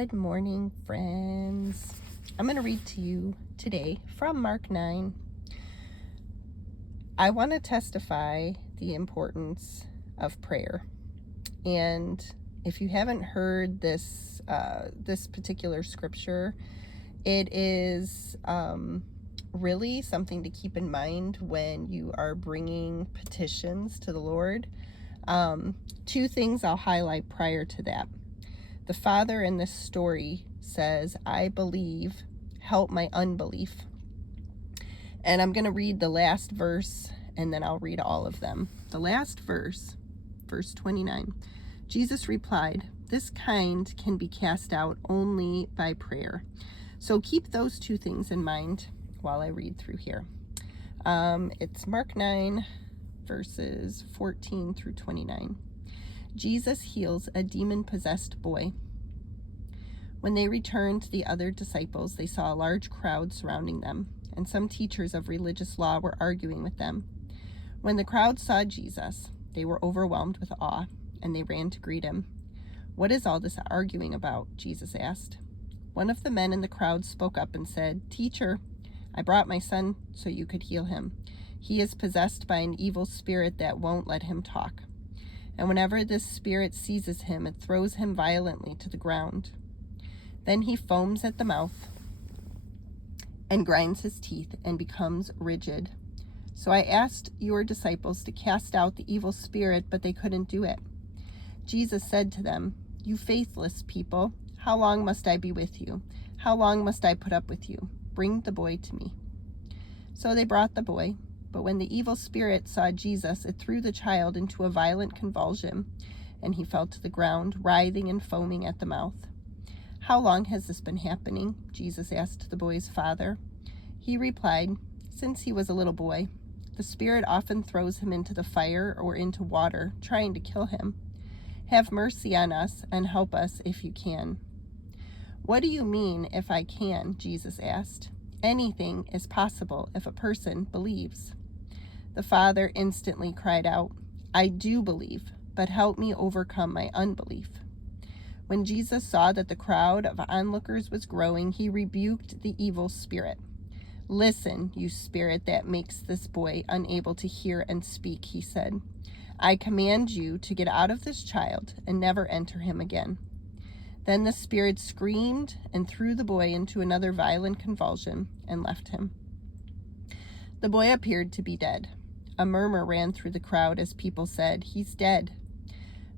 Good morning, friends. I'm going to read to you today from Mark 9. I want to testify the importance of prayer. And if you haven't heard this particular scripture, it is really something to keep in mind when you are bringing petitions to the Lord. Two things I'll highlight prior to that. The father in this story says, "I believe, help my unbelief." And I'm going to read the last verse, and then I'll read all of them. The last verse, verse 29, Jesus replied, "This kind can be cast out only by prayer." So keep those two things in mind while I read through here. It's Mark 9, verses 14 through 29. Jesus heals a demon-possessed boy. When they returned to the other disciples, they saw a large crowd surrounding them, and some teachers of religious law were arguing with them. When the crowd saw Jesus, they were overwhelmed with awe, and they ran to greet him. "What is all this arguing about?" Jesus asked. One of the men in the crowd spoke up and said, "Teacher, I brought my son so you could heal him. He is possessed by an evil spirit that won't let him talk. And whenever this spirit seizes him, it throws him violently to the ground. Then he foams at the mouth and grinds his teeth and becomes rigid. So I asked your disciples to cast out the evil spirit, but they couldn't do it." Jesus said to them, "You faithless people, how long must I be with you? How long must I put up with you? Bring the boy to me." So they brought the boy. But when the evil spirit saw Jesus, it threw the child into a violent convulsion, and he fell to the ground, writhing and foaming at the mouth. "How long has this been happening?" Jesus asked the boy's father. He replied, "Since he was a little boy. The spirit often throws him into the fire or into water, trying to kill him. Have mercy on us and help us if you can." "What do you mean, if I can?" Jesus asked. "Anything is possible if a person believes." The father instantly cried out, "I do believe, but help me overcome my unbelief." When Jesus saw that the crowd of onlookers was growing, he rebuked the evil spirit. "Listen, you spirit that makes this boy unable to hear and speak," he said. "I command you to get out of this child and never enter him again." Then the spirit screamed and threw the boy into another violent convulsion and left him. The boy appeared to be dead. A murmur ran through the crowd as people said, "He's dead."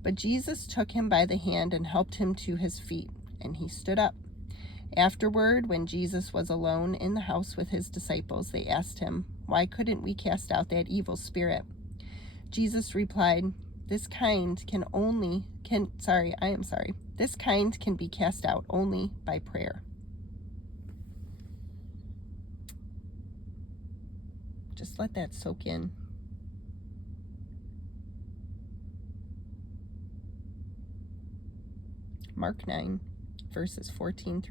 But Jesus took him by the hand and helped him to his feet, and he stood up. Afterward, when Jesus was alone in the house with his disciples, they asked him, "Why couldn't we cast out that evil spirit?" Jesus replied, This kind can be cast out only by prayer." Just let that soak in. Mark 9, verses 14 through